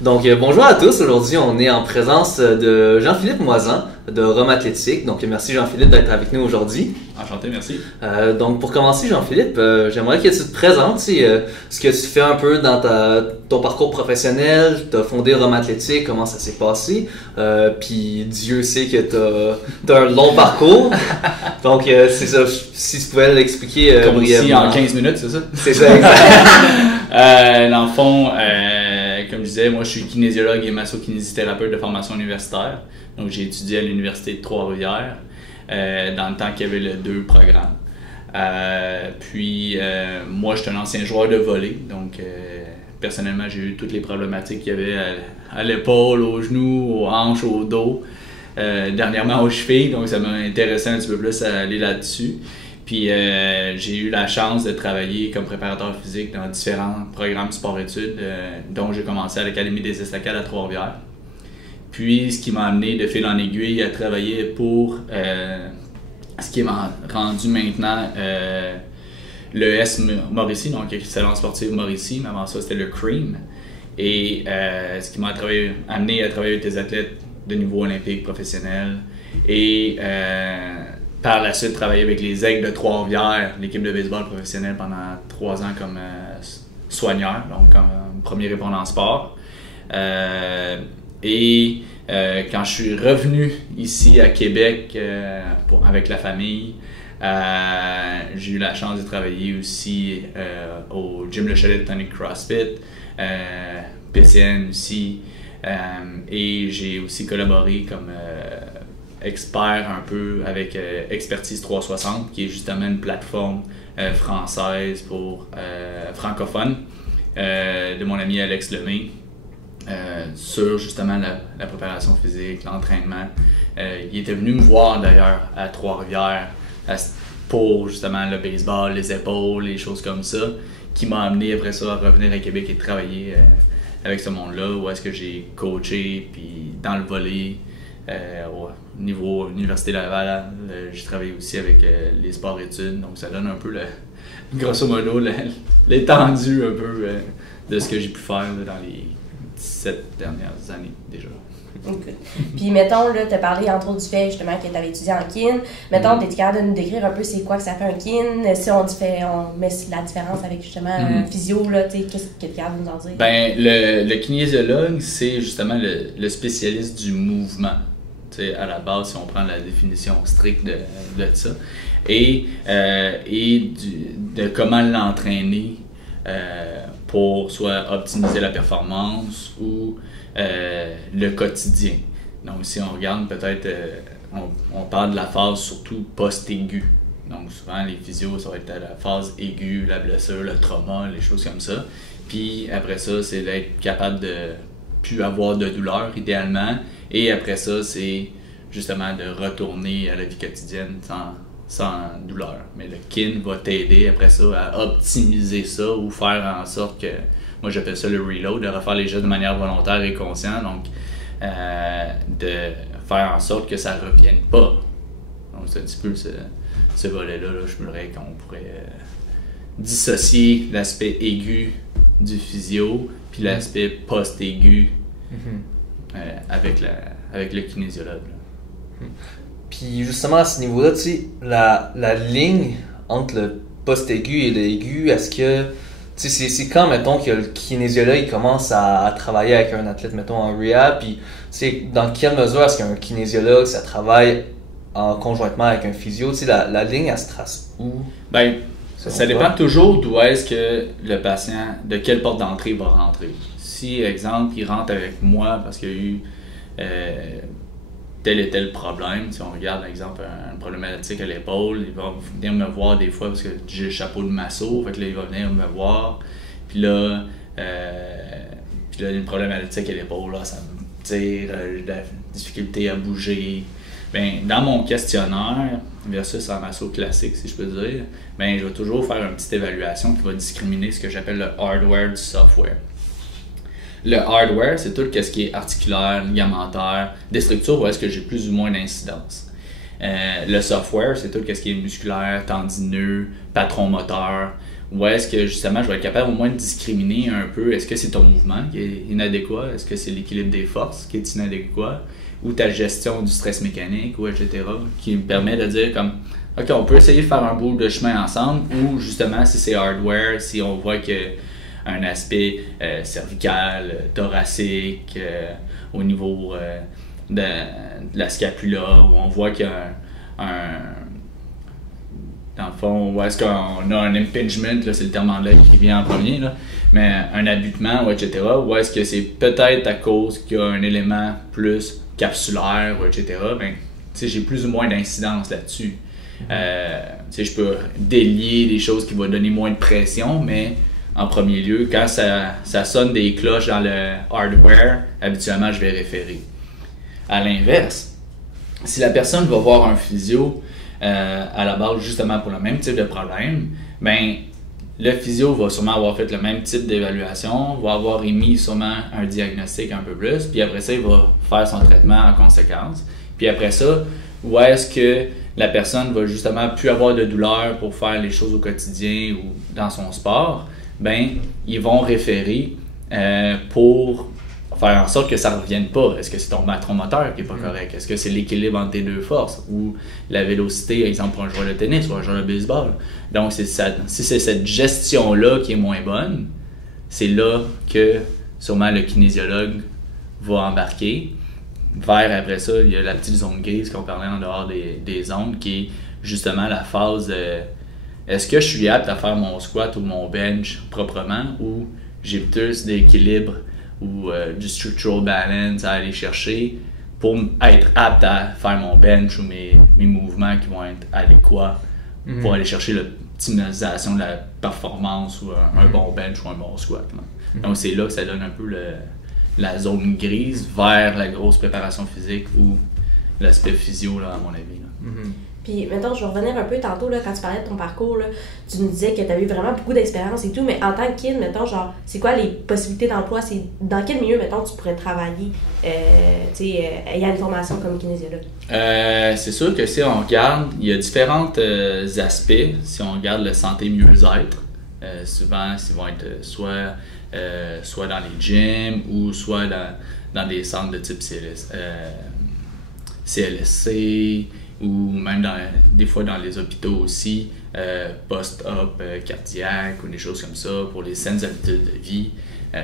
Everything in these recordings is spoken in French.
Donc, bonjour à tous. Aujourd'hui, on est en présence de Jean-Philippe Moisan de Rome Athlétique. Donc, merci Jean-Philippe d'être avec nous aujourd'hui. Enchanté, merci. Donc, pour commencer, Jean-Philippe, j'aimerais que tu te présentes ce que tu fais un peu dans ton parcours professionnel. Tu as fondé Rome Athlétique, comment ça s'est passé. Puis, Dieu sait que tu as un long parcours. Donc, c'est ça. Si tu pouvais l'expliquer comme brièvement. ici en 15 minutes, c'est ça? C'est ça, exact. Dans le fond, comme je disais, moi je suis kinésiologue et masso-kinésithérapeute de formation universitaire. Donc j'ai étudié à l'Université de Trois-Rivières dans le temps qu'il y avait les deux programmes. Moi je suis un ancien joueur de volley, donc personnellement j'ai eu toutes les problématiques qu'il y avait à l'épaule, aux genoux, aux hanches, au dos, dernièrement aux chevilles, donc ça m'a intéressé un petit peu plus à aller là-dessus. Puis j'ai eu la chance de travailler comme préparateur physique dans différents programmes sport-études, dont j'ai commencé à l'Académie des Estacades à Trois-Rivières. Puis ce qui m'a amené de fil en aiguille à travailler pour ce qui m'a rendu maintenant le S Mauricie, donc Excellence sportive Mauricie, mais avant ça c'était le CREAM. Et ce qui m'a amené à travailler avec des athlètes de niveau olympique professionnel et par la suite, travailler avec les Aigles de Trois-Rivières, l'équipe de baseball professionnelle pendant 3 ans comme soigneur, donc comme premier répondant sport. Quand je suis revenu ici à Québec avec la famille, j'ai eu la chance de travailler aussi au Gym Le Chalet de Tonic CrossFit, PCN aussi, et j'ai aussi collaboré comme expert un peu avec Expertise 360, qui est justement une plateforme française pour francophones de mon ami Alex Lemay sur justement la préparation physique, l'entraînement. Il était venu me voir d'ailleurs à Trois-Rivières pour justement le baseball, les épaules, les choses comme ça, qui m'a amené après ça à revenir à Québec et travailler avec ce monde-là, où est-ce que j'ai coaché, puis dans le volley. Au niveau Université Laval, j'ai travaillé aussi avec les sports-études, donc ça donne un peu, grosso modo, l'étendue un peu de ce que j'ai pu faire dans les 17 dernières années déjà. Okay. Puis mettons, là, tu as parlé entre autres du fait justement que tu avais étudié en kin. Mettons, tu es capable de nous décrire un peu c'est quoi que ça fait un kin, si on met la différence avec justement un physio, qu'est-ce que tu es capable de nous en dire? Ben, le kinésiologue, c'est justement le spécialiste du mouvement. T'sais, à la base, si on prend la définition stricte de ça, et de comment l'entraîner pour soit optimiser la performance ou le quotidien. Donc, si on regarde peut-être, on parle de la phase surtout post-aiguë. Donc, souvent, les physios, ça va être à la phase aiguë, la blessure, le trauma, les choses comme ça. Puis après ça, c'est d'être capable de plus avoir de douleur, idéalement. Et après ça, c'est justement de retourner à la vie quotidienne sans douleur. Mais le kin va t'aider après ça à optimiser ça ou faire en sorte que, moi j'appelle ça le reload, de refaire les gestes de manière volontaire et consciente. Donc, de faire en sorte que ça ne revienne pas. Donc, c'est un petit peu ce volet-là, je me dirais qu'on pourrait dissocier l'aspect aigu du physio puis l'aspect post-aigu avec le kinésiologue. Puis justement à ce niveau-là, tu sais, la ligne entre le post-aigu et l'aigu, est-ce que, tu sais, c'est quand, mettons, que le kinésiologue il commence à travailler avec un athlète, mettons, en rehab, puis tu sais, dans quelle mesure est-ce qu'un kinésiologue, ça travaille conjointement avec un physio, tu sais, la ligne, elle se trace où? Ben, ça dépend toujours d'où est-ce que le patient, de quelle porte d'entrée il va rentrer. Si, exemple, il rentre avec moi parce qu'il y a eu tel et tel problème, si on regarde, par exemple, une problématique à l'épaule, il va venir me voir des fois parce que j'ai le chapeau de masso, fait que là, il va venir me voir, puis là, une problématique à l'épaule, là, ça me tire, j'ai de la difficulté à bouger. Ben, dans mon questionnaire, versus un masso classique, si je peux dire, ben, je vais toujours faire une petite évaluation qui va discriminer ce que j'appelle le hardware du software. Le hardware, c'est tout ce qui est articulaire, ligamentaire, des structures où est-ce que j'ai plus ou moins d'incidence. Le software, c'est tout ce qui est musculaire, tendineux, patron moteur, Ou est-ce que justement je vais être capable au moins de discriminer un peu, est-ce que c'est ton mouvement qui est inadéquat, est-ce que c'est l'équilibre des forces qui est inadéquat, ou ta gestion du stress mécanique, ou etc., qui me permet de dire comme, OK, on peut essayer de faire un bout de chemin ensemble, ou justement si c'est hardware, si on voit qu'il y a un aspect cervical, thoracique, au niveau de la scapula, où on voit qu'il y a dans le fond, où est-ce qu'on a un impingement, là, c'est le terme anglais qui vient en premier, là, mais un abutement, etc., ou est-ce que c'est peut-être à cause qu'il y a un élément plus capsulaire, etc., ben, j'ai plus ou moins d'incidence là-dessus. Je peux délier des choses qui vont donner moins de pression, mais en premier lieu, quand ça sonne des cloches dans le hardware, habituellement, je vais référer. À l'inverse, si la personne va voir un physio à la base justement pour le même type de problème, ben le physio va sûrement avoir fait le même type d'évaluation, va avoir émis sûrement un diagnostic un peu plus, puis après ça, il va faire son traitement en conséquence. Puis après ça, où est-ce que la personne va justement plus avoir de douleur pour faire les choses au quotidien ou dans son sport, ben ils vont référer pour faire en sorte que ça ne revienne pas. Est-ce que c'est ton matron moteur qui n'est pas correct? Est-ce que c'est l'équilibre entre tes deux forces? Ou la vélocité, exemple, pour un joueur de tennis ou un joueur de baseball? Donc, si c'est cette gestion-là qui est moins bonne, c'est là que sûrement le kinésiologue va embarquer. Vers après ça, il y a la petite zone grise qu'on parlait en dehors des ondes, qui est justement la phase est-ce que je suis apte à faire mon squat ou mon bench proprement, ou j'ai plus d'équilibre ou du structural balance à aller chercher pour être apte à faire mon bench ou mes mouvements qui vont être adéquats pour aller chercher l'optimisation de la performance ou un bon bench ou un bon squat. Donc c'est là que ça donne un peu la zone grise vers la grosse préparation physique ou l'aspect physio, là, à mon avis. Puis, mettons, je vais revenir un peu tantôt, là, quand tu parlais de ton parcours, là, tu nous disais que tu avais eu vraiment beaucoup d'expérience et tout, mais en tant que kid, mettons, genre, c'est quoi les possibilités d'emploi? C'est dans quel milieu, mettons, tu pourrais travailler, ayant une formation comme kinésiologue? C'est sûr que si on regarde, il y a différents aspects. Si on regarde le santé mieux-être, souvent, ils vont être soit dans les gyms ou soit dans des centres de type CLSC, ou même des fois dans les hôpitaux aussi, post-op cardiaque ou des choses comme ça pour les saines habitudes de vie.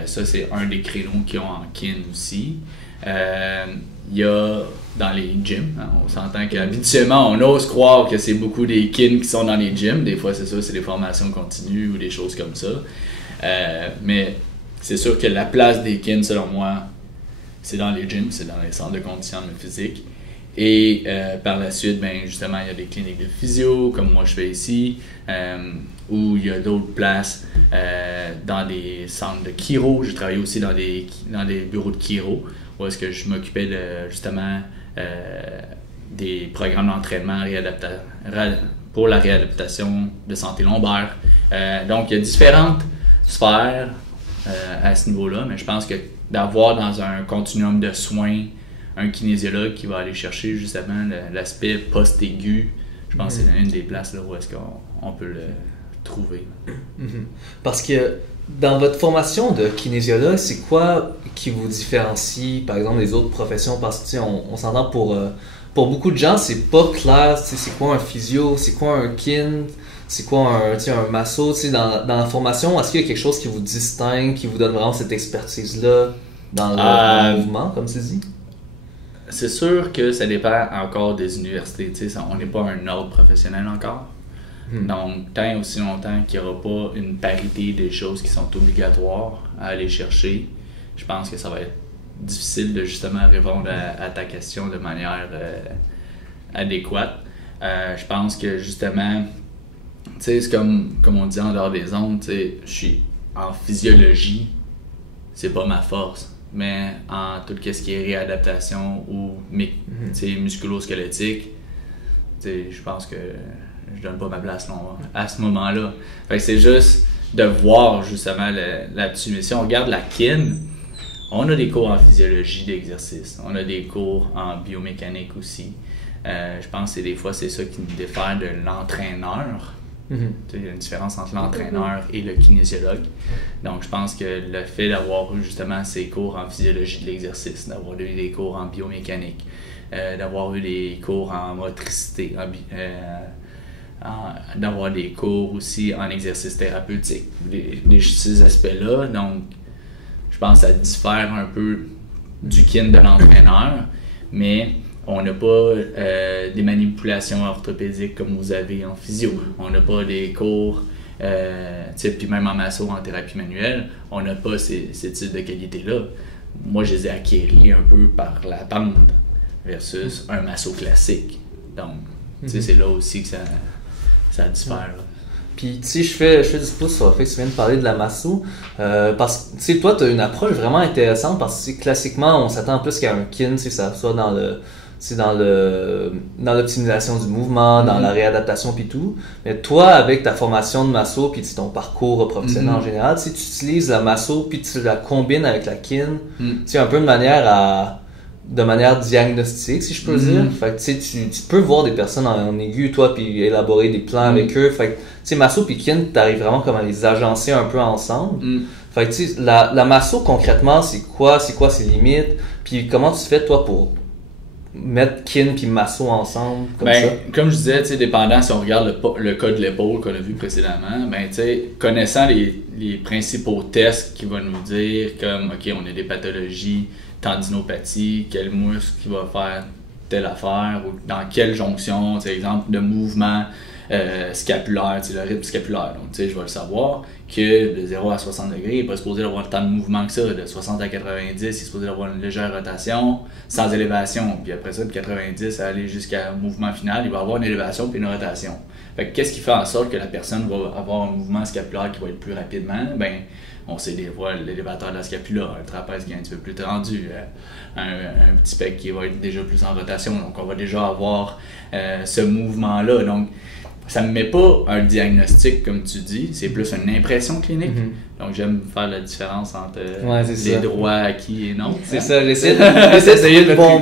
Ça, c'est un des créneaux qu'ils ont en kin aussi. Il y a dans les gyms, hein, on s'entend qu'habituellement, on ose croire que c'est beaucoup des kin qui sont dans les gyms. Des fois, c'est ça, c'est des formations continues ou des choses comme ça. Mais c'est sûr que la place des kin, selon moi, c'est dans les gyms, c'est dans les centres de conditionnement physique. Et par la suite, ben, justement, il y a des cliniques de physio, comme moi je fais ici, où il y a d'autres places dans des centres de chiro. J'ai travaillé aussi dans des bureaux de chiro, où est-ce que je m'occupais de, justement, des programmes d'entraînement pour la réadaptation de santé lombaire. Donc, il y a différentes sphères à ce niveau-là, mais je pense que d'avoir dans un continuum de soins un kinésiologue qui va aller chercher justement l'aspect post-aigu, je pense que c'est une des places là, où est-ce qu'on peut le trouver. Parce que dans votre formation de kinésiologue, c'est quoi qui vous différencie, par exemple, des autres professions? Parce que on s'entend pour beaucoup de gens, c'est pas clair, c'est quoi un physio, c'est quoi un kin, c'est quoi un masso. Dans la formation, est-ce qu'il y a quelque chose qui vous distingue, qui vous donne vraiment cette expertise-là dans le mouvement, comme tu dis? C'est sûr que ça dépend encore des universités. On n'est pas un ordre professionnel encore. Donc, tant aussi longtemps qu'il n'y aura pas une parité des choses qui sont obligatoires à aller chercher, je pense que ça va être difficile de justement répondre à ta question de manière adéquate. Je pense que justement, c'est comme on dit en dehors des ondes, je suis en physiologie, c'est pas ma force. Mais en tout ce qui est réadaptation ou musculo-squelettique, je pense que je donne pas ma place à ce moment-là. Fait que c'est juste de voir justement là-dessus. Mais si on regarde la kin, on a des cours en physiologie d'exercice, on a des cours en biomécanique aussi. Je pense que des fois c'est ça qui nous diffère de l'entraîneur Il y a une différence entre l'entraîneur et le kinésiologue. Donc, je pense que le fait d'avoir eu justement ces cours en physiologie de l'exercice, d'avoir eu des cours en biomécanique, d'avoir eu des cours en motricité, d'avoir des cours aussi en exercice thérapeutique, ces aspects-là. Donc, je pense que ça diffère un peu du kin de l'entraîneur, mais on n'a pas des manipulations orthopédiques comme vous avez en physio. On n'a pas des cours, puis même en masso, en thérapie manuelle, on n'a pas ces types de qualités-là. Moi, je les ai acquéris un peu par la bande versus un masso classique. Donc, c'est là aussi que ça diffère. Là. Puis, tu sais, je fais du pouce sur le fait que tu viens de parler de la masso, parce que, tu sais, toi, tu as une approche vraiment intéressante, parce que classiquement, on s'attend plus qu'à un kin, tu sais, ça soit dans l'optimisation du mouvement, dans la réadaptation puis tout. Mais toi, avec ta formation de masso puis ton parcours professionnel en général, tu utilises la masso puis tu la combines avec la kin, tu sais, un peu de manière diagnostique, si je peux dire. Fait que tu peux voir des personnes en aigu, toi, puis élaborer des plans avec eux. Fait que, tu sais, masso puis kin, t'arrives vraiment comme à les agencer un peu ensemble. Fait que, tu sais, la masso, concrètement, c'est quoi ses limites? Puis comment tu fais, toi, pour mettre kin puis masso ensemble, comme ça? Comme je disais, tu sais, dépendant si on regarde le cas de l'épaule qu'on a vu précédemment, tu sais, connaissant les principaux tests qui vont nous dire comme, OK, on a des pathologies, tendinopathie, quel muscle qui va faire telle affaire, ou dans quelle jonction, exemple de mouvement scapulaire, le rythme scapulaire. Donc, je vais le savoir que de 0 à 60 degrés, il n'est pas supposé avoir le temps de mouvement que ça. De 60 à 90, il est supposé avoir une légère rotation, sans élévation. Puis après ça, de 90 à aller jusqu'à mouvement final, il va avoir une élévation puis une rotation. Fait que qu'est-ce qui fait en sorte que la personne va avoir un mouvement scapulaire qui va être plus rapidement? On sait des fois l'élévateur de la scapula, un trapèze qui est un petit peu plus tendu, un petit pec qui va être déjà plus en rotation. Donc, on va déjà avoir ce mouvement-là. Donc, ça ne me met pas un diagnostic, comme tu dis, c'est plus une impression clinique. Donc, j'aime faire la différence entre les droits acquis et non. C'est ça, j'essaie de trouver le bon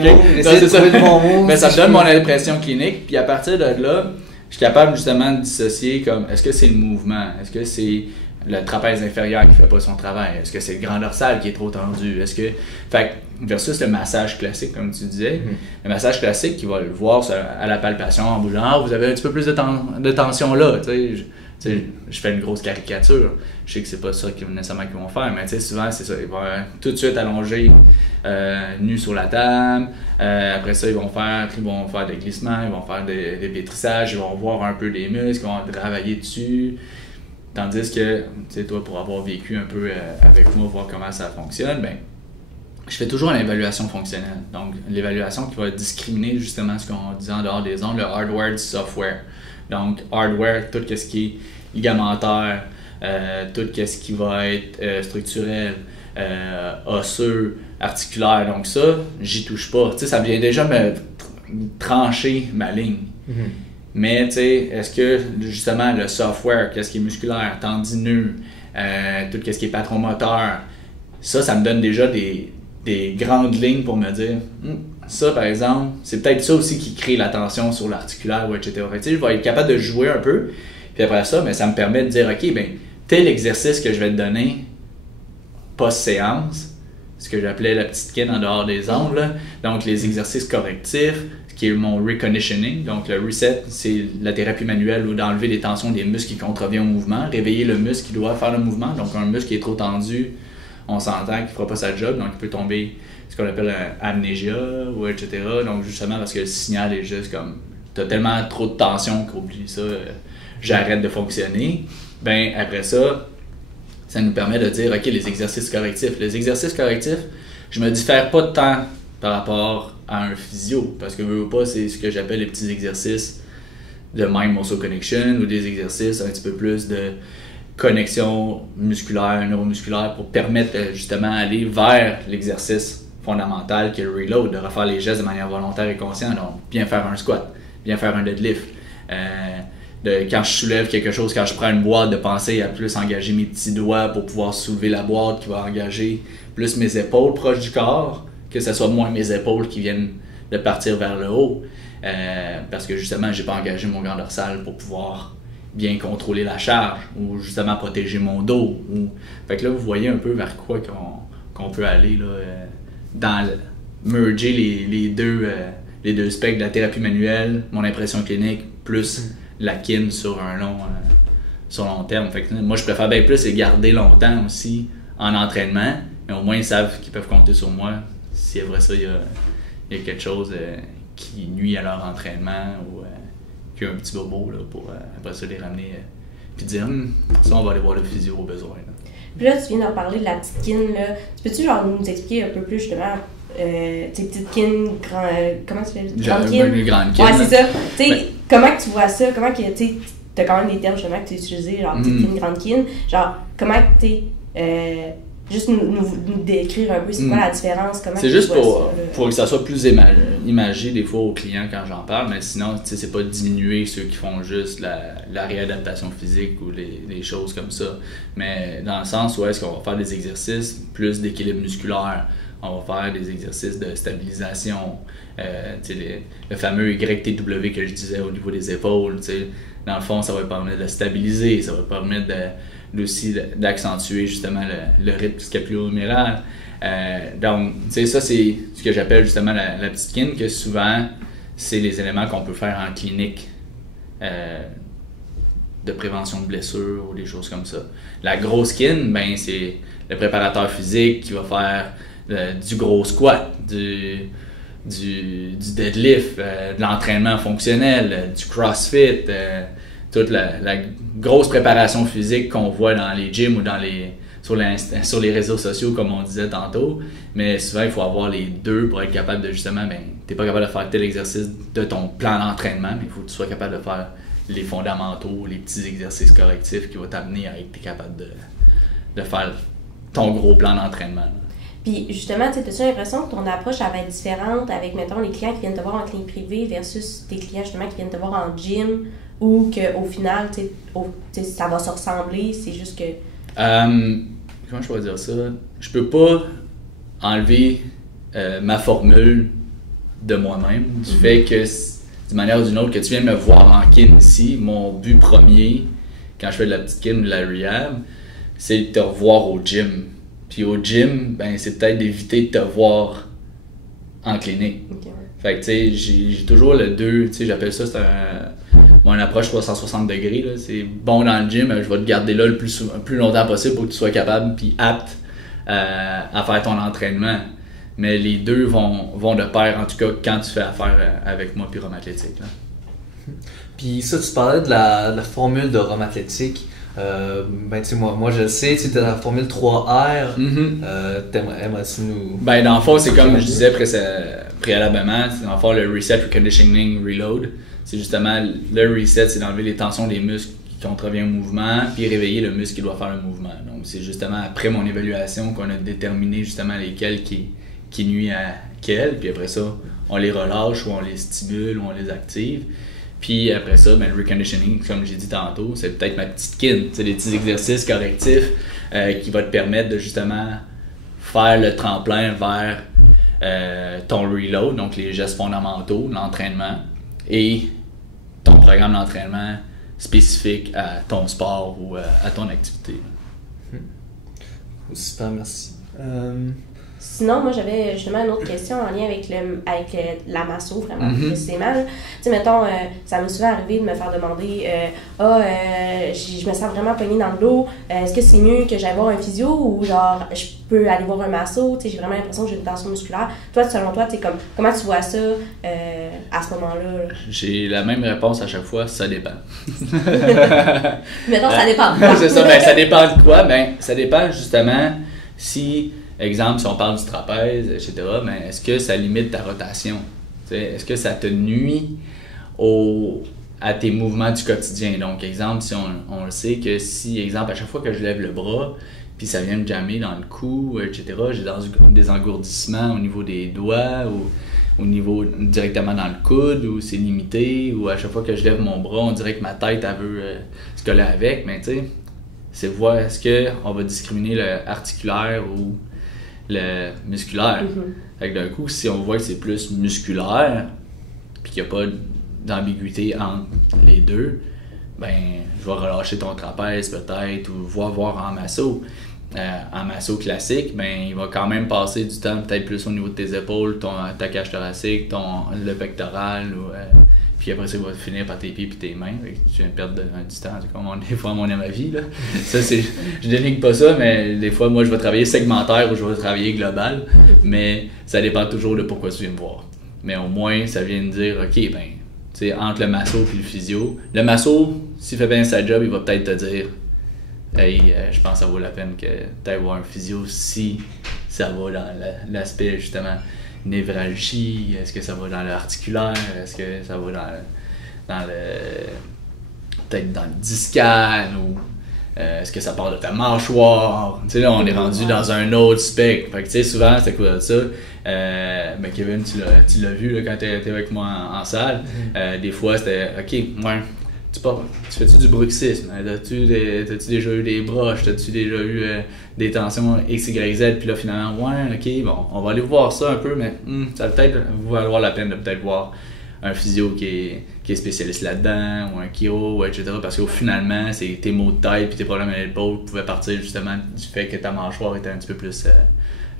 mot. Mais ça me donne mon impression clinique, puis à partir de là, je suis capable justement de dissocier comme, est-ce que c'est le mouvement? Est-ce que c'est le trapèze inférieur qui fait pas son travail? Est-ce que c'est le grand dorsal qui est trop tendu? Versus le massage classique, comme tu disais. Le massage classique, qui va le voir à la palpation en bougeant. Ah, vous avez un petit peu plus de tension là. Je fais une grosse caricature. Je sais que c'est pas ça nécessairement qu'ils vont faire, mais souvent c'est ça. Ils vont tout de suite allonger nus sur la table. Après ça, ils vont faire des glissements, ils vont faire des pétrissages, ils vont voir un peu les muscles, ils vont travailler dessus. Tandis que, toi, pour avoir vécu un peu avec moi, voir comment ça fonctionne, je fais toujours une évaluation fonctionnelle. Donc, l'évaluation qui va discriminer justement ce qu'on disait en dehors des ondes, le hardware du software. Donc, hardware, tout ce qui est ligamentaire, tout ce qui va être structurel, osseux, articulaire. Donc ça, j'y touche pas. Ça vient déjà me trancher ma ligne. Mais, est-ce que, justement, le software, qu'est-ce qui est musculaire, tendineux, tout ce qui est patron-moteur, ça me donne déjà des grandes lignes pour me dire, ça, par exemple, c'est peut-être ça aussi qui crée la tension sur l'articulaire, ou etc. Je vais être capable de jouer un peu, puis après ça, ça me permet de dire, OK, tel exercice que je vais te donner post-séance, ce que j'appelais la petite kin en dehors des ondes, là. Donc les exercices correctifs, qui est mon reconditioning. Donc le reset, c'est la thérapie manuelle ou d'enlever les tensions des muscles qui contreviennent au mouvement, réveiller le muscle qui doit faire le mouvement. Donc un muscle qui est trop tendu, on s'entend qu'il ne fera pas sa job, donc il peut tomber ce qu'on appelle un amnésia, ou etc. Donc justement parce que le signal est juste comme, tu as tellement trop de tension qu'oublie ça, j'arrête de fonctionner. Après ça nous permet de dire, OK, les exercices correctifs. Les exercices correctifs, je me diffère pas de temps par rapport à un physio, parce que veux pas, c'est ce que j'appelle les petits exercices de mind-muscle connection, ou des exercices un petit peu plus de connexion musculaire, neuromusculaire, pour permettre justement d'aller vers l'exercice fondamental qui est le reload, de refaire les gestes de manière volontaire et consciente. Donc, bien faire un squat, bien faire un deadlift. Quand je soulève quelque chose, quand je prends une boîte, de penser à plus engager mes petits doigts pour pouvoir soulever la boîte, qui va engager plus mes épaules proches du corps, que ce soit moins mes épaules qui viennent de partir vers le haut, parce que justement, j'ai pas engagé mon grand dorsal pour pouvoir bien contrôler la charge ou justement protéger mon dos. Fait que là, vous voyez un peu vers quoi qu'on peut aller là, dans merger les deux specs de la thérapie manuelle, mon impression clinique, plus la kin sur long terme. Fait que, moi, je préfère bien plus les garder longtemps aussi en entraînement, mais au moins ils savent qu'ils peuvent compter sur moi si après ça, il y a quelque chose qui nuit à leur entraînement ou qu'il y a un petit bobo là, pour après ça les ramener puis dire ça, on va aller voir le physio au besoin. Là. Puis là, tu viens d'en parler de la petite kin. Là. Peux-tu genre nous expliquer un peu plus justement tes petites kin, comment tu fais? Grande kin? Une grande kin. Ouais, c'est ça. Tu sais, comment que tu vois ça? Comment que tu as quand même des termes justement que tu as utilisés, genre petite kin, grande kin. Genre, comment que tu juste nous décrire un peu c'est quoi la différence, comment c'est juste pour que ça soit plus imagé des fois aux clients quand j'en parle, mais sinon c'est pas diminuer ceux qui font juste la réadaptation physique ou les choses comme ça, mais dans le sens où est-ce qu'on va faire des exercices plus d'équilibre musculaire, on va faire des exercices de stabilisation, le fameux YTW que je disais au niveau des épaules, dans le fond ça va permettre de stabiliser, ça va permettre aussi d'accentuer justement le rythme scapulo-huméral. Donc, ça c'est ce que j'appelle justement la petite kin, que souvent c'est les éléments qu'on peut faire en clinique de prévention de blessures ou des choses comme ça. La grosse kin, ben c'est le préparateur physique qui va faire du gros squat, du deadlift, de l'entraînement fonctionnel, du crossfit, toute la grosse préparation physique qu'on voit dans les gyms ou sur les réseaux sociaux, comme on disait tantôt. Mais souvent, il faut avoir les deux pour être capable de justement, t'es pas capable de faire tel exercice de ton plan d'entraînement, mais il faut que tu sois capable de faire les fondamentaux, les petits exercices correctifs qui vont t'amener à être capable de faire ton gros plan d'entraînement. Puis justement, as-tu l'impression que ton approche va être différente avec, mettons, les clients qui viennent te voir en clinique privée versus tes clients justement qui viennent te voir en gym, ou qu'au final, ça va se ressembler, c'est juste que... comment je pourrais dire ça? Je peux pas enlever ma formule de moi-même, du fait que, d'une manière ou d'une autre, que tu viens me voir en kin ici, mon but premier, quand je fais de la petite kin ou de la rehab, c'est de te revoir au gym. Puis au gym, c'est peut-être d'éviter de te voir en clinique. Okay, ouais. Fait que tu sais, j'ai toujours le 2, tu sais, j'appelle ça, c'est une approche 360 degrés. Là. C'est bon dans le gym, je vais te garder là le plus longtemps possible pour que tu sois capable puis apte à faire ton entraînement. Mais les deux vont de pair, en tout cas, quand tu fais affaire avec moi puis Rome Athlétique. Là. Puis ça, tu parlais de la formule de Rome Athlétique. Moi je le sais, tu as la formule 3R. Aimerais-tu nous... dans le fond, c'est comme je disais préalablement, c'est dans le fond le Reset, Reconditioning, Reload. C'est justement le reset, c'est d'enlever les tensions des muscles qui contreviennent au mouvement, puis réveiller le muscle qui doit faire le mouvement. Donc c'est justement après mon évaluation qu'on a déterminé justement lesquels qui nuisent à quels, puis après ça, on les relâche ou on les stimule ou on les active. Puis après ça, le reconditioning, comme j'ai dit tantôt, c'est peut-être ma petite kin, c'est des petits exercices correctifs qui vont te permettre de justement faire le tremplin vers ton reload, donc les gestes fondamentaux, l'entraînement, et ton programme d'entraînement spécifique à ton sport ou à ton activité. Super, merci. Sinon, moi, j'avais justement une autre question en lien avec la masso, vraiment, précisément. Tu sais, mettons, ça m'est souvent arrivé de me faire demander je me sens vraiment pognée dans le dos, est-ce que c'est mieux que j'aille voir un physio ou genre, je peux aller voir un masso? Tu sais, j'ai vraiment l'impression que j'ai une tension musculaire. Toi, selon toi, tu sais, comment tu vois ça à ce moment-là? J'ai la même réponse à chaque fois, ça dépend. Mettons, ça dépend. C'est ça, ça dépend de quoi? Ça dépend justement si... Exemple, si on parle du trapèze, etc., est-ce que ça limite ta rotation? Est-ce que ça te nuit à tes mouvements du quotidien? Donc, exemple, si on le sait que si, exemple, à chaque fois que je lève le bras, puis ça vient me jammer dans le cou, etc., j'ai des engourdissements au niveau des doigts ou au niveau directement dans le coude, ou c'est limité, ou à chaque fois que je lève mon bras, on dirait que ma tête, elle veut se coller avec, mais tu sais, c'est voir est-ce qu'on va discriminer le articulaire ou le musculaire. Fait que d'un coup, si on voit que c'est plus musculaire, puis qu'il n'y a pas d'ambiguïté entre les deux, je vais relâcher ton trapèze peut-être, ou voir en masso. En masso classique, ben, il va quand même passer du temps peut-être plus au niveau de tes épaules, ta cage thoracique, le pectoral, puis après ça, il va finir par tes pieds et tes mains. Tu viens de perdre du temps, c'est comme des fois mon ma vie. Là. Ça, je dénigre pas ça, mais des fois, moi, je vais travailler segmentaire ou je vais travailler global, mais ça dépend toujours de pourquoi tu viens me voir. Mais au moins, ça vient de dire, OK, ben, tu sais, entre le masso et le physio, le masso, s'il fait bien sa job, il va peut-être te dire, hey, je pense que ça vaut la peine que tu ailles voir un physio si ça va dans l'aspect justement névralgie, est-ce que ça va dans l'articulaire, est-ce que ça va dans le peut-être dans le discal ou est-ce que ça part de ta mâchoire. Tu sais, là, on est rendu dans un autre spectre. Fait que tu sais, souvent, c'était quoi de ça? Ben Kevin, tu l'as vu là, quand tu étais avec moi en salle. Des fois, c'était OK, ouais. Tu fais-tu du bruxisme? T'as-tu déjà eu des broches? T'as-tu déjà eu des tensions X, Y, Z? Puis là, finalement, ouais, OK, bon, on va aller voir ça un peu, mais ça va peut-être valoir la peine de peut-être voir un physio qui est spécialiste là-dedans, ou un chiro, etc. Parce qu'au finalement, c'est tes maux de tête puis tes problèmes à l'épaule pouvaient partir justement du fait que ta mâchoire était un petit peu plus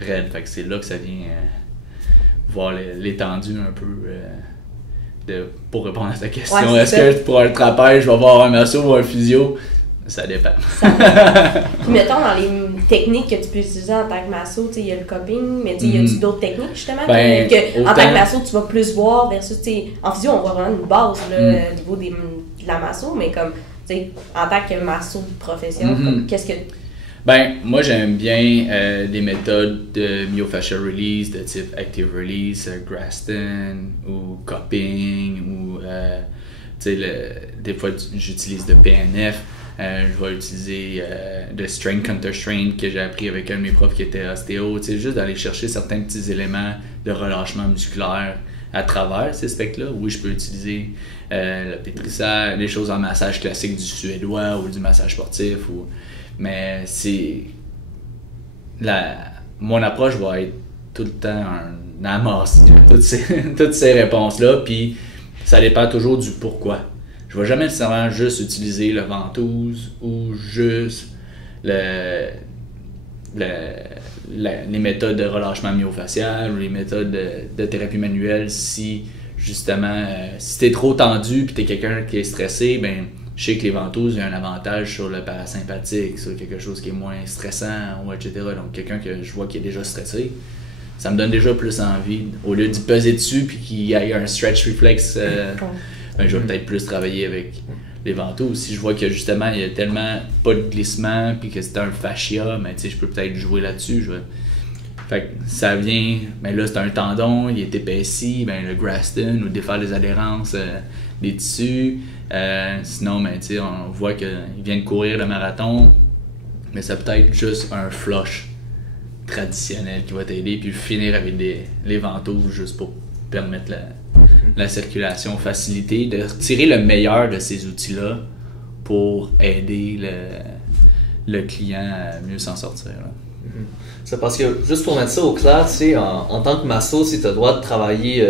raide. Fait que c'est là que ça vient voir l'étendue un peu... pour répondre à ta question, ouais, est-ce que pour un trapèze, je vais voir un masso ou un physio? Ça dépend. Puis mettons, dans les techniques que tu peux utiliser en tant que masso, il y a le cupping, mais il y a d'autres techniques justement en tant que masso, tu vas plus voir versus, en physio, on voit vraiment une base là, au niveau de la masso, mais comme, en tant que masso de profession, qu'est-ce que... Ben, moi j'aime bien des méthodes de myofascial release de type active release, Graston ou cupping ou des fois j'utilise de PNF, je vais utiliser de strain counter strain que j'ai appris avec un de mes profs qui était ostéo, juste d'aller chercher certains petits éléments de relâchement musculaire à travers ces spectres-là. Oui, je peux utiliser le pétrissage, les choses en massage classique du suédois ou du massage sportif mais mon approche va être tout le temps un amasse toutes ces réponses-là, puis ça dépend toujours du pourquoi. Je ne vais jamais nécessairement juste utiliser le ventouse ou juste les méthodes de relâchement myofascial ou les méthodes de thérapie manuelle si justement, si tu es trop tendu puis tu es quelqu'un qui est stressé, ben je sais que les ventouses, il y a un avantage sur le parasympathique, sur quelque chose qui est moins stressant, ou etc. Donc, quelqu'un que je vois qui est déjà stressé, ça me donne déjà plus envie. Au lieu d'y peser dessus puis qu'il y ait un stretch reflex, ben, je vais peut-être plus travailler avec les ventouses. Si je vois que justement, il y a tellement pas de glissement puis que c'est un fascia, ben, je peux peut-être jouer là-dessus. Fait que ça vient, ben là c'est un tendon, il est épaissi, ben le Graston ou défaire les adhérences des tissus. Sinon, ben, on voit qu'il vient de courir le marathon, mais ça peut être juste un flush traditionnel qui va t'aider, puis finir avec les ventouses juste pour permettre la circulation, faciliter, de retirer le meilleur de ces outils-là pour aider le client à mieux s'en sortir. Là. C'est parce que, juste pour mettre ça au clair, en tant que masso, si tu as le droit de travailler,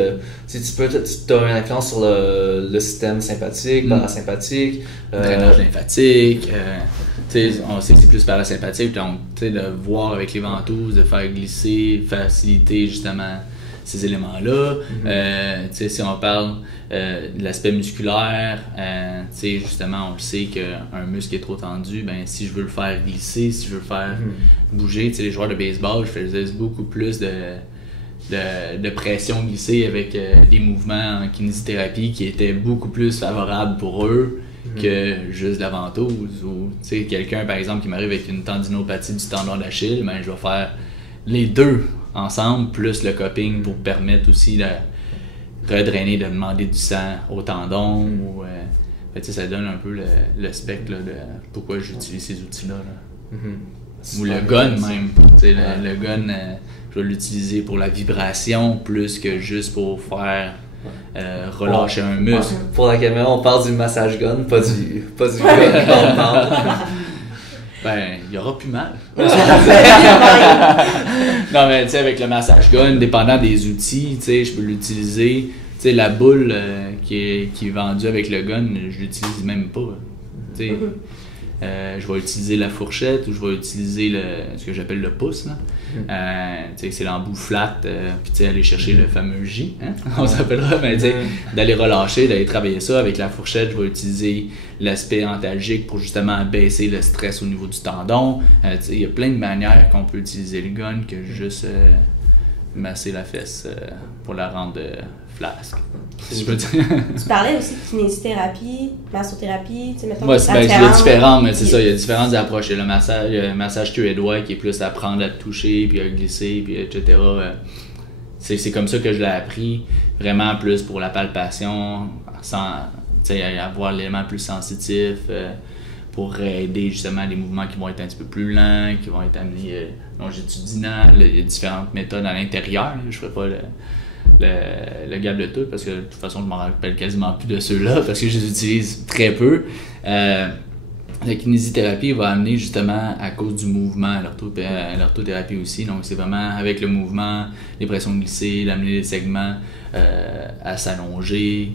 tu as une influence sur le système sympathique, parasympathique. Drainage lymphatique, on sait que c'est plus parasympathique, donc de voir avec les ventouses, de faire glisser, faciliter justement ces éléments-là. Si on parle de l'aspect musculaire, justement, on le sait qu'un muscle est trop tendu, ben, si je veux le faire glisser, si je veux le faire bouger, les joueurs de baseball, je faisais beaucoup plus de pression glissée avec des mouvements en kinésithérapie qui étaient beaucoup plus favorables pour eux que juste la ventouse. Ou quelqu'un, par exemple, qui m'arrive avec une tendinopathie du tendon d'Achille, ben, je vais faire les deux ensemble, plus le cupping pour permettre aussi de redrainer, de demander du sang au tendon. Ça donne un peu le spectre là, de pourquoi j'utilise ces outils-là. Ou le gun même. Le gun, je vais l'utiliser pour la vibration plus que juste pour faire relâcher un muscle. Pour la caméra, on parle du massage gun, pas du gun qu'on parle. Ben, il y aura plus mal. Non, mais tu sais, avec le massage gun, dépendant des outils, tu sais, je peux l'utiliser. Tu sais, la boule qui est vendue avec le gun, je l'utilise même pas. Tu sais, je vais utiliser la fourchette ou je vais utiliser ce que j'appelle le pouce. Là. Tu sais, c'est l'embout flat, puis tu sais, aller chercher le fameux J, hein? On s'appellera, mais tu sais, d'aller relâcher, d'aller travailler ça. Avec la fourchette, je vais utiliser l'aspect antalgique pour justement baisser le stress au niveau du tendon. Tu sais, il y a plein de manières qu'on peut utiliser le gun que juste masser la fesse pour la rendre flasque. Si je peux dire. Tu parlais aussi de kinésithérapie, massothérapie, tu sais, mettons. Ouais, il y a différents, mais c'est ça, il y a différentes approches. Il y a le massage queue et doigts qui est plus apprendre à te toucher, puis à glisser, puis etc. C'est comme ça que je l'ai appris, vraiment plus pour la palpation, sans avoir l'élément plus sensitif, pour aider justement les mouvements qui vont être un petit peu plus lents, qui vont être amenés longitudinaux. Il y a différentes méthodes à l'intérieur, je ne ferai pas le gap de tout, parce que de toute façon je m'en rappelle quasiment plus de ceux-là parce que je les utilise très peu. La kinésithérapie va amener justement à cause du mouvement, l'orthothérapie aussi, donc c'est vraiment avec le mouvement, les pressions glissées, d'amener les segments à s'allonger,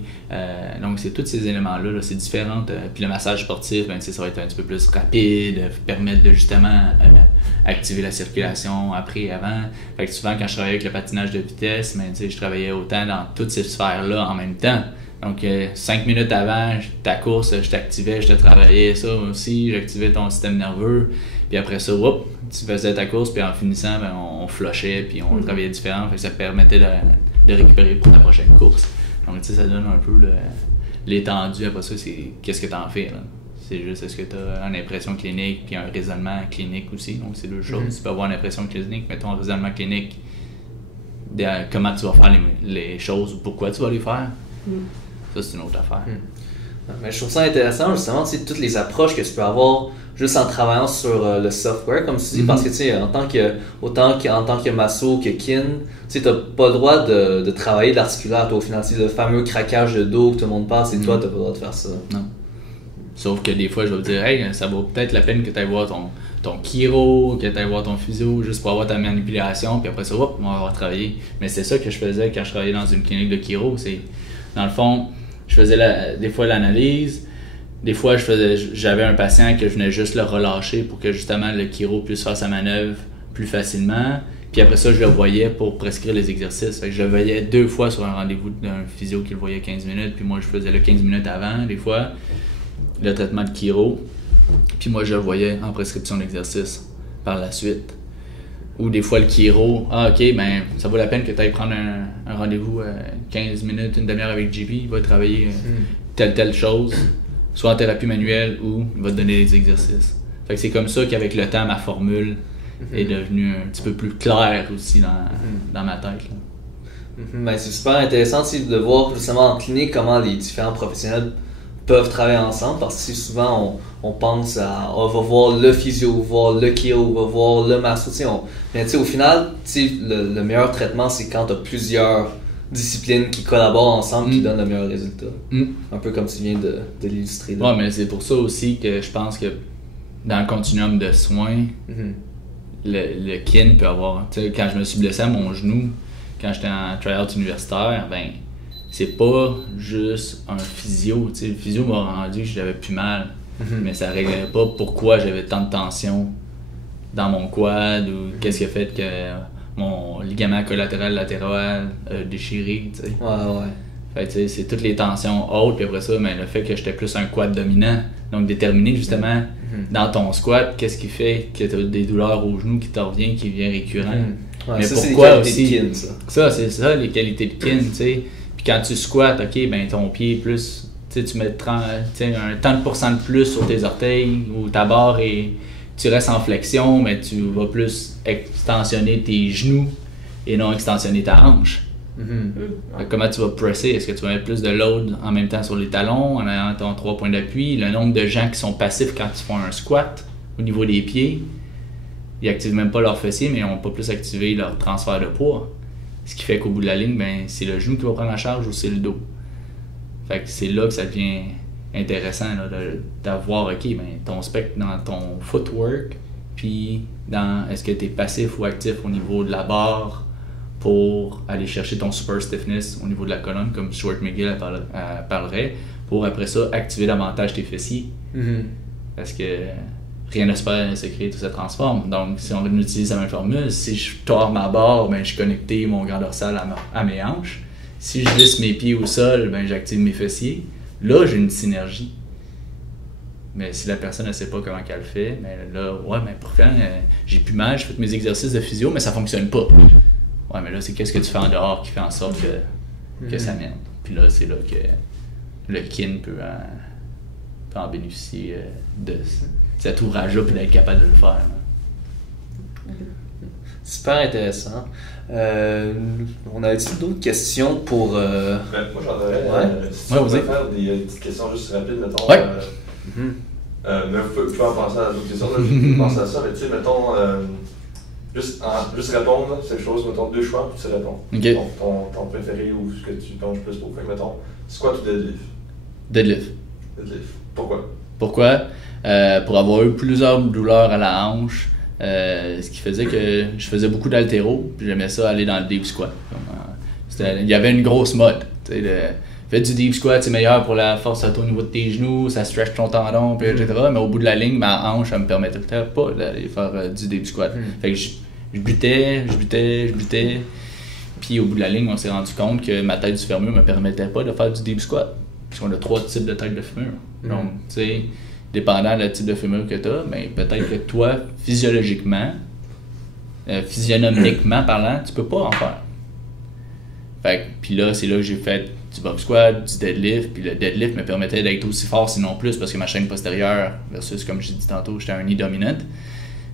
donc c'est tous ces éléments-là, là, c'est différent. Puis le massage sportif, ben, ça va être un petit peu plus rapide, permettre de justement activer la circulation après et avant. Fait que souvent quand je travaillais avec le patinage de vitesse, ben, je travaillais autant dans toutes ces sphères-là en même temps. Donc, 5 minutes avant ta course, je t'activais, je te travaillais ça aussi, j'activais ton système nerveux. Puis après ça, tu faisais ta course, puis en finissant, ben, on flushait, puis on travaillait différent. Fait que ça permettait de récupérer pour ta prochaine course. Donc, ça donne un peu l'étendue. Après ça, c'est qu'est-ce que tu en fais, là. C'est juste, est-ce que tu as une impression clinique, puis un raisonnement clinique aussi. Donc, c'est deux choses. Tu peux avoir une impression clinique, mais ton raisonnement clinique, comment tu vas faire les choses, pourquoi tu vas les faire. Ça, c'est une autre affaire. Mais je trouve ça intéressant, justement, toutes les approches que tu peux avoir juste en travaillant sur le software, comme tu dis, parce que, tu sais, autant en tant que masso que kin, tu n'as pas le droit de travailler de l'articulaire, toi, au final. Le fameux craquage de dos que tout le monde parle, c'est toi, tu n'as pas le droit de faire ça. Non. Sauf que des fois, je vais te dire, hey, ça vaut peut-être la peine que tu ailles voir ton chiro, que tu ailles voir ton physio, juste pour avoir ta manipulation, puis après ça, on va avoir travaillé. Mais c'est ça que je faisais quand je travaillais dans une clinique de chiro. C'est, dans le fond, je faisais des fois l'analyse, des fois j'avais un patient que je venais juste le relâcher pour que justement le chiro puisse faire sa manœuvre plus facilement. Puis après ça, je le voyais pour prescrire les exercices. Fait que je le voyais 2 fois sur un rendez-vous d'un physio qui le voyait 15 minutes, puis moi je faisais le 15 minutes avant, des fois, le traitement de chiro. Puis moi je le voyais en prescription d'exercice par la suite. Ou des fois le chiro, ok, ben ça vaut la peine que tu ailles prendre un rendez-vous 15 minutes, une demi-heure avec JP, il va travailler telle chose, soit en thérapie manuelle ou il va te donner des exercices. Fait que c'est comme ça qu'avec le temps, ma formule est devenue un petit peu plus claire aussi dans ma tête. Ben, c'est super intéressant aussi de voir justement en clinique comment les différents professionnels peuvent travailler ensemble, parce que souvent on pense on va voir le physio, voir le chiro, on va voir le masso, mais au final, le meilleur traitement, c'est quand tu as plusieurs disciplines qui collaborent ensemble qui donnent le meilleur résultat. Un peu comme tu viens de l'illustrer. Ouais, mais c'est pour ça aussi que je pense que dans le continuum de soins, le kin peut avoir, quand je me suis blessé à mon genou, quand j'étais en try-out universitaire, ben c'est pas juste un physio. Le physio m'a rendu que j'avais plus mal, mais ça réglait pas pourquoi j'avais tant de tension dans mon quad ou qu'est-ce qui a fait que mon ligament collatéral latéral a déchiré. T'sais. Ouais. Fait que c'est toutes les tensions hautes, puis après ça, mais le fait que j'étais plus un quad dominant, donc déterminer justement dans ton squat, qu'est-ce qui fait que tu as des douleurs au genou qui te revient, qui vient récurrent. Ouais, mais ça, pourquoi c'est les qualités de kin, ça, c'est ça, les qualités de kin, tu sais. Puis quand tu squattes, ok, ben ton pied est plus, tu mets un tant de pourcent de plus sur tes orteils, ou ta barre et tu restes en flexion, mais tu vas plus extensionner tes genoux et non extensionner ta hanche. Comment tu vas presser? Est-ce que tu vas mettre plus de load en même temps sur les talons, en ayant ton 3 points d'appui? Le nombre de gens qui sont passifs quand ils font un squat au niveau des pieds, ils n'activent même pas leurs fessiers, mais ils n'ont pas plus activé leur transfert de poids. Ce qui fait qu'au bout de la ligne, ben, c'est le genou qui va prendre la charge ou c'est le dos. Fait que c'est là que ça devient intéressant là, d'avoir ton spectre dans ton footwork, puis dans est-ce que tu es passif ou actif au niveau de la barre pour aller chercher ton super stiffness au niveau de la colonne, comme Stuart McGill parlerait, pour après ça activer davantage tes fessiers. Parce que rien ne se perd, se crée, tout se transforme. Donc, si on utilise la même formule, si je tords ma barre, ben, je suis connecté mon grand dorsal à mes hanches. Si je glisse mes pieds au sol, ben, j'active mes fessiers. Là, j'ai une synergie. Mais si la personne ne sait pas comment qu'elle le fait, mais là, ouais, mais pourtant, j'ai plus mal, je fais mes exercices de physio, mais ça fonctionne pas. Ouais, mais là, c'est qu'est-ce que tu fais en dehors qui fait en sorte que ça mène. Puis là, c'est là que le kin peut en bénéficier de cet ouvrage-là puis d'être capable de le faire. Super intéressant. On a-t-il d'autres questions pour... Moi, j'en aurais. Si Ouais, on vous pouvait faire des petites questions juste rapides, mettons. Ouais. Mais vous pouvez en penser à d'autres questions, là, je pense à ça, mais tu sais, mettons, juste répondre, c'est quelque chose, mettons, 2 choix, puis tu réponds. OK. Ton préféré ou ce que tu penches plus pour. Fait que, mettons, squat ou deadlift? Deadlift. Deadlift. Pourquoi? Pourquoi? Pour avoir eu plusieurs douleurs à la hanche, ce qui faisait que je faisais beaucoup d'haltéro, puis j'aimais ça aller dans le deep squat. Il y avait une grosse mode. Fais du deep squat, c'est meilleur pour la force au niveau de tes genoux, ça stretch ton tendon, puis etc. Mais au bout de la ligne, ma hanche, elle me permettait pas d'aller faire du deep squat. Fait que je butais. Puis au bout de la ligne, on s'est rendu compte que ma tête du fémur me permettait pas de faire du deep squat. Parce qu'on a 3 types de tête de fémur. Donc, tu sais, dépendant du type de fémur que tu as, ben, peut-être que toi, physiologiquement, physionomiquement parlant, tu peux pas en faire. Fait que, puis là, c'est là que j'ai fait du box squat, du deadlift, puis le deadlift me permettait d'être aussi fort, sinon plus, parce que ma chaîne postérieure, versus, comme j'ai dit tantôt, j'étais un knee dominant.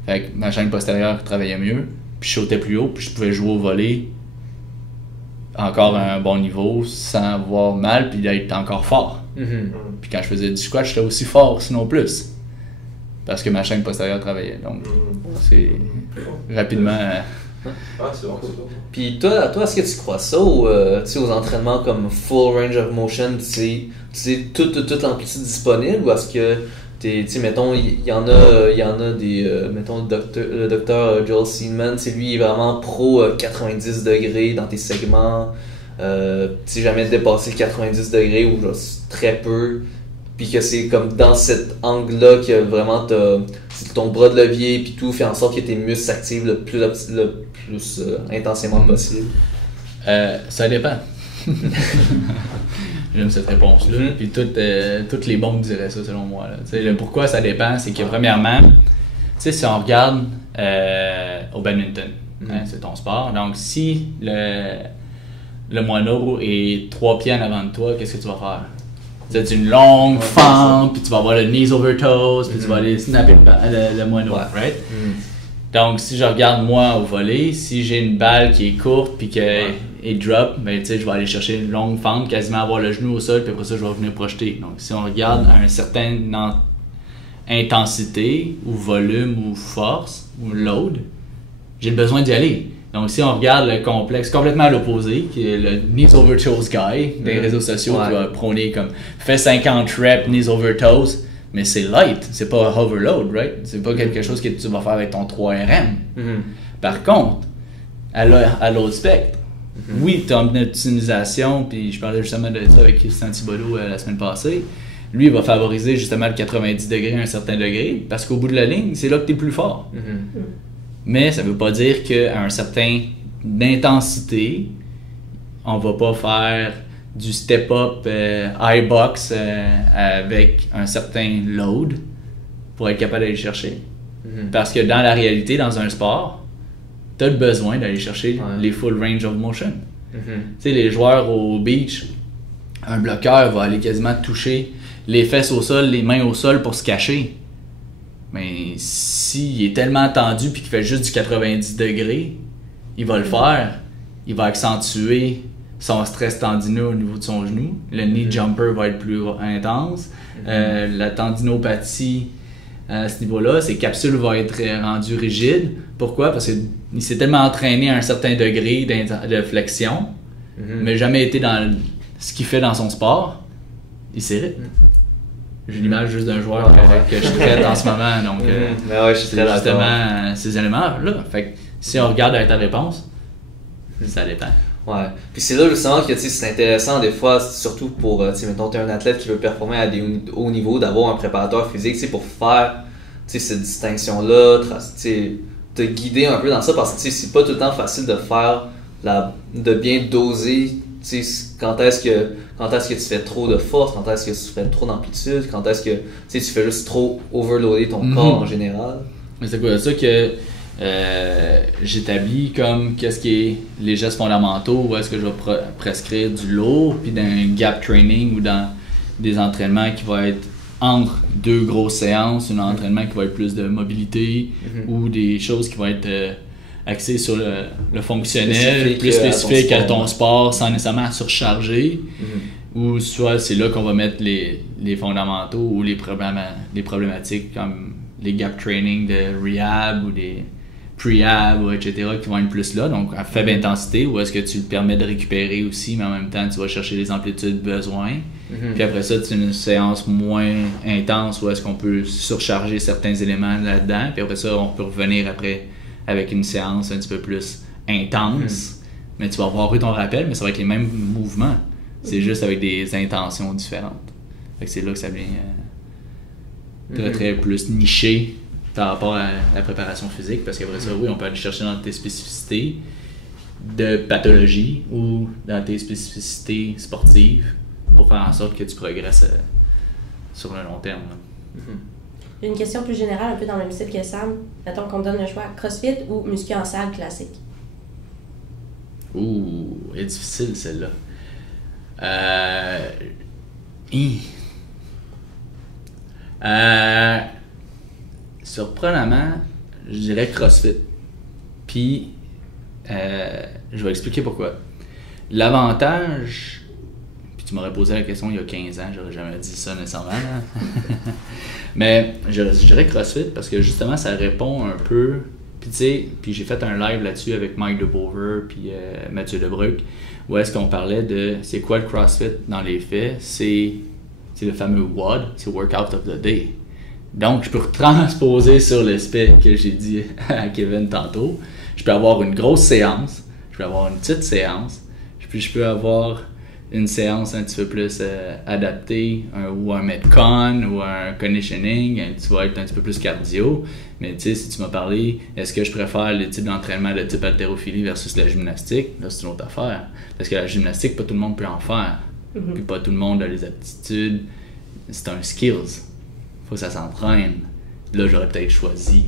Fait que ma chaîne postérieure travaillait mieux, puis je sautais plus haut, puis je pouvais jouer au volley encore à un bon niveau, sans avoir mal, puis d'être encore fort. Puis quand je faisais du squat, j'étais aussi fort, sinon plus. Parce que ma chaîne postérieure travaillait. Donc, c'est rapidement... C'est bon. Puis toi, est-ce que tu crois ça aux entraînements comme full range of motion, tu sais toute l'amplitude disponible, ou est-ce que mettons, il y en a des, mettons, le docteur Joel Seedman, lui, il est vraiment pro 90 degrés dans tes segments, jamais dépassé le 90 degrés ou genre très peu, puis que c'est comme dans cet angle-là que vraiment ton bras de levier puis tout fait en sorte que tes muscles s'activent le plus intensément possible. Ça dépend. J'aime cette réponse-là. Puis toutes les bombes diraient ça, selon moi. Le pourquoi ça dépend, c'est que premièrement, si on regarde au badminton, c'est ton sport. Donc, si le moineau est 3 pieds en avant de toi, qu'est-ce que tu vas faire? C'est une longue fente, puis tu vas avoir le knees over toes, puis tu vas aller snapper le moineau, right? Donc, si je regarde moi au volley, si j'ai une balle qui est courte puis qu'elle drop, ben, je vais aller chercher une longue fente, quasiment avoir le genou au sol, puis après ça, je vais venir projeter. Donc, si on regarde à une certaine intensité, ou volume, ou force, ou load, j'ai besoin d'y aller. Donc, si on regarde le complexe complètement à l'opposé, qui est le knees over toes guy des réseaux sociaux, qui va prôner comme fais 50 reps knees over toes, mais c'est light, c'est pas overload, right? C'est pas quelque chose que tu vas faire avec ton 3RM. Par contre, à l'autre spectre, oui, tu as une optimisation, puis je parlais justement de ça avec Christian Thibodeau la semaine passée. Lui, il va favoriser justement le 90 degrés à un certain degré, parce qu'au bout de la ligne, c'est là que tu es plus fort. Mais ça veut pas dire qu'à un certain intensité, on va pas faire du step-up high box avec un certain load pour être capable d'aller chercher. Parce que dans la réalité, dans un sport, tu as besoin d'aller chercher les full range of motion. Tu sais, les joueurs au beach, un bloqueur va aller quasiment toucher les fesses au sol, les mains au sol pour se cacher. Mais s'il est tellement tendu puis qu'il fait juste du 90 degrés, il va le faire. Il va accentuer son stress tendineux au niveau de son genou. Le knee jumper va être plus intense. La tendinopathie à ce niveau-là, ses capsules vont être rendues rigides. Pourquoi? Parce qu'il s'est tellement entraîné à un certain degré de flexion, mais jamais été dans ce qu'il fait dans son sport. Il s'irrite. J'ai l'image juste d'un joueur que je traite en ce moment. Donc, c'est justement ces éléments-là. Fait que si on regarde avec ta réponse, ça dépend. Ouais. Puis c'est là justement que c'est intéressant des fois, surtout pour, mettons, t'es un athlète qui veut performer à des hauts niveaux, d'avoir un préparateur physique pour faire cette distinction-là, te guider un peu dans ça, parce que c'est pas tout le temps facile de faire, de bien doser quand est-ce que tu fais trop de force, quand est-ce que tu fais trop d'amplitude, quand est-ce que tu fais juste trop overloader ton corps en général. Mais c'est quoi ça que j'établis comme qu'est-ce qui est les gestes fondamentaux, où est-ce que je vais prescrire du lourd, puis d'un gap training ou dans des entraînements qui vont être entre deux grosses séances, un entraînement qui va être plus de mobilité ou des choses qui vont être axées sur le fonctionnel, plus spécifique à ton sport sans nécessairement surcharger. Ou soit c'est là qu'on va mettre les fondamentaux ou les problématiques comme les gap training de rehab ou des prehab ou etc. qui vont être plus là, donc à faible intensité, où est-ce que tu te permets de récupérer aussi, mais en même temps tu vas chercher les amplitudes besoin. Puis après ça, tu as une séance moins intense où est-ce qu'on peut surcharger certains éléments là-dedans, puis après ça, on peut revenir après avec une séance un petit peu plus intense, mais tu vas avoir eu ton rappel, mais ça va être les mêmes mouvements, c'est juste avec des intentions différentes. Fait que c'est là que ça devient très très plus niché par rapport à la préparation physique, parce qu'après ça, oui, on peut aller chercher dans tes spécificités de pathologie ou dans tes spécificités sportives pour faire en sorte que tu progresses sur le long terme. J'ai une question plus générale, un peu dans le même style que Sam. Mettons qu'on te donne le choix, CrossFit ou muscu en salle classique? Ouh, elle est difficile celle-là. Surprenamment, je dirais CrossFit. Puis, je vais expliquer pourquoi. L'avantage, puis tu m'aurais posé la question il y a 15 ans, j'aurais jamais dit ça nécessairement. Mais je dirais CrossFit parce que justement, ça répond un peu. Puis tu sais, puis j'ai fait un live là-dessus avec Mike DeBover puis Mathieu Lebruck, où est-ce qu'on parlait de c'est quoi le CrossFit dans les faits. C'est le fameux WOD, c'est Workout of the Day. Donc, je peux transposer sur l'aspect que j'ai dit à Kevin tantôt. Je peux avoir une grosse séance, je peux avoir une petite séance, puis je peux avoir une séance un petit peu plus adaptée, ou un Metcon, ou un conditioning, tu vas être un petit peu plus cardio. Mais tu sais, si tu m'as parlé, est-ce que je préfère le type d'entraînement de type haltérophilie versus la gymnastique? Là, c'est une autre affaire. Parce que la gymnastique, pas tout le monde peut en faire. Puis pas tout le monde a les aptitudes. C'est un skills. Faut que ça s'entraîne. Là, j'aurais peut-être choisi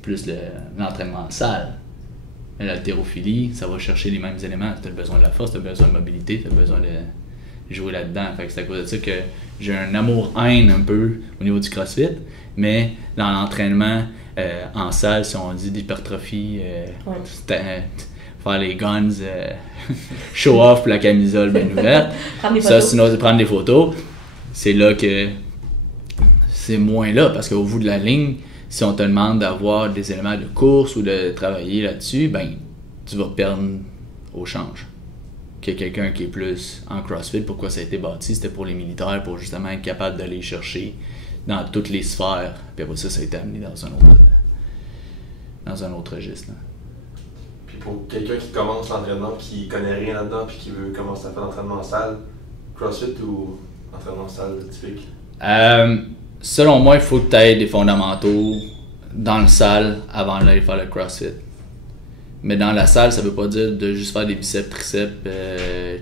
plus l'entraînement en salle. Mais l'haltérophilie, ça va chercher les mêmes éléments. Tu as besoin de la force, tu as besoin de mobilité, tu as besoin de jouer là-dedans. Fait que c'est à cause de ça que j'ai un amour-haine un peu au niveau du CrossFit. Mais dans l'entraînement en salle, si on dit d'hypertrophie, faire les guns, show off pour la camisole bien ouverte. Ça, sinon, prendre des photos. C'est là que c'est moins là, parce qu'au bout de la ligne, si on te demande d'avoir des éléments de course ou de travailler là-dessus, ben tu vas perdre au change. Que quelqu'un qui est plus en CrossFit, pourquoi ça a été bâti, c'était pour les militaires, pour justement être capable d'aller chercher dans toutes les sphères. Puis après ça a été amené dans un autre registre. Là. Puis pour quelqu'un qui commence l'entraînement, qui connaît rien là-dedans, puis qui veut commencer à faire l'entraînement en salle, CrossFit ou entraînement en salle typique? Selon moi, il faut que tu aies des fondamentaux dans le salle avant d'aller faire le CrossFit. Mais dans la salle, ça veut pas dire de juste faire des biceps, triceps,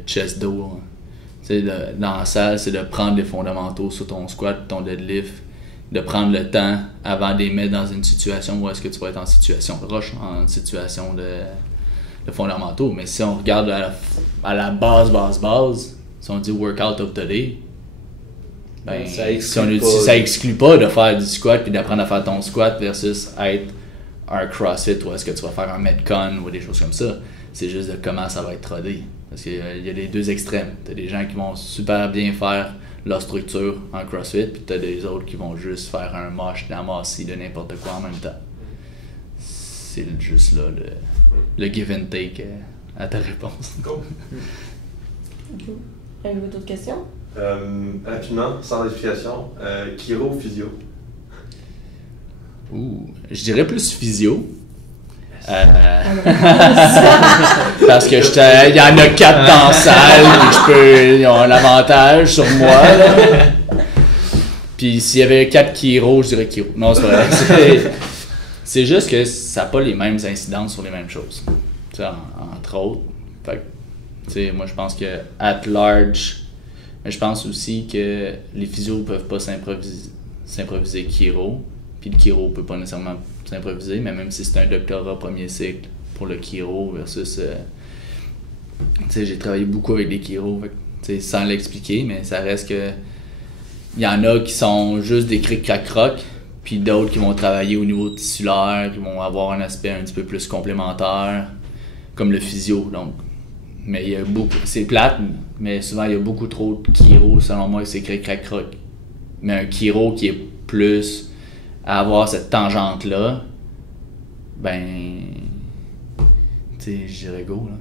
chest, dos. Dans la salle, c'est de prendre des fondamentaux sur ton squat, ton deadlift, de prendre le temps avant de les mettre dans une situation où est-ce que tu vas être en situation de rush, en situation de fondamentaux. Mais si on regarde à la base, si on dit workout of the day, ben, ça exclut pas de faire du squat puis d'apprendre à faire ton squat versus être un CrossFit ou est-ce que tu vas faire un Metcon ou des choses comme ça. C'est juste de comment ça va être rodé. Parce qu'il y a les deux extrêmes. Tu as des gens qui vont super bien faire leur structure en CrossFit, puis tu as des autres qui vont juste faire un moche, de la massie, de n'importe quoi en même temps. C'est juste là le give and take à ta réponse. Cool. Avez-vous d'autres questions? Rapidement, sans explication, chiro ou physio? Je dirais plus physio. Parce que il y en a 4 dans la salle, ils ont un avantage sur moi. Là. Puis s'il y avait 4 Kiro, je dirais Kiro. Non, c'est vrai. C'est juste que ça n'a pas les mêmes incidences sur les mêmes choses. Entre autres. Fait que, moi, je pense que at large, mais je pense aussi que les physios ne peuvent pas s'improviser Kiro. Puis le Kiro ne peut pas nécessairement s'improviser, mais même si c'est un doctorat premier cycle pour le Kiro versus... j'ai travaillé beaucoup avec des Kiro, sans l'expliquer, mais ça reste que... Il y en a qui sont juste des cric-crac-croc, puis d'autres qui vont travailler au niveau tissulaire, qui vont avoir un aspect un petit peu plus complémentaire, comme le physio. Donc. Mais il y a beaucoup... C'est plate, mais souvent il y a beaucoup trop de chiro, selon moi, c'est cric-crac-croc. Mais un chiro qui est plus à avoir cette tangente-là, ben... Tu sais, je dirais go, là.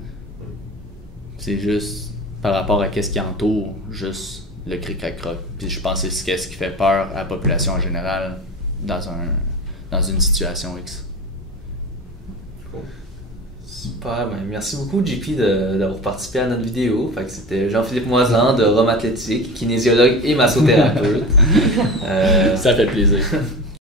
C'est juste par rapport à qu'est-ce qui entoure, juste le cric-crac-croc. Puis je pense que c'est ce qui fait peur à la population en général dans une situation X. Super, ben merci beaucoup JP d'avoir participé à notre vidéo. Fait que c'était Jean-Philippe Moisan de Rome Athlétique, kinésiologue et massothérapeute. Ça fait plaisir.